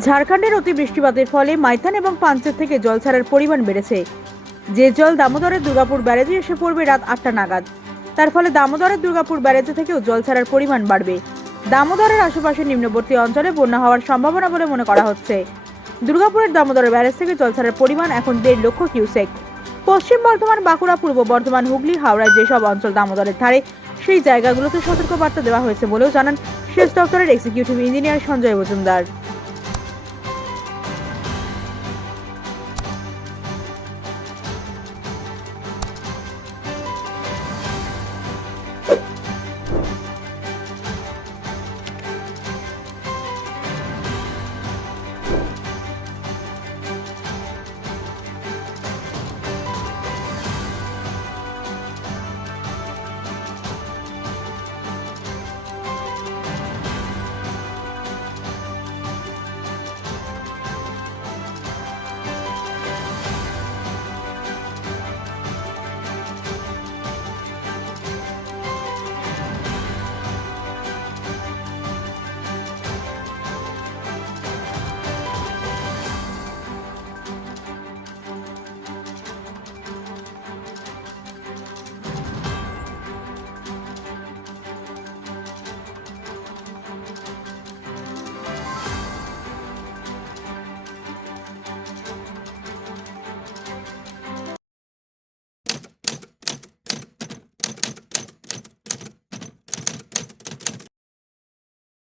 ঝাড়খণ্ডের অতি বৃষ্টিপাতের ফলে মাইথান এবং পাঞ্চের থেকে জল ছাড়ার পরিমাণ বেড়েছে। যে জল দামোদরের দুর্গাপুর ব্যারেজে এসে পড়বে রাত আটটা নাগাদ। তার ফলে দামোদরের দুর্গাপুর ব্যারেজে থেকেও জল ছাড়ার পরিমাণ বাড়বে। দামোদরের আশেপাশে নিম্নবর্তী অঞ্চলে বন্যা হওয়ার সম্ভাবনা বলে মনে করা হচ্ছে। দুর্গাপুরের দামোদরের ব্যারেজ থেকে জল ছাড়ার পরিমাণ এখন দেড় লক্ষ কিউসেক। পশ্চিম বর্ধমান, বাঁকুড়া, পূর্ব বর্ধমান, হুগলি হাওড়ায় যেসব অঞ্চল দামোদরের ধারে, সেই জায়গাগুলোতে সতর্কবার্তা দেওয়া হয়েছে বলেও জানান সেচ দপ্তরের এক্সিকিউটিভ ইঞ্জিনিয়ার সঞ্জয় মজুমদার।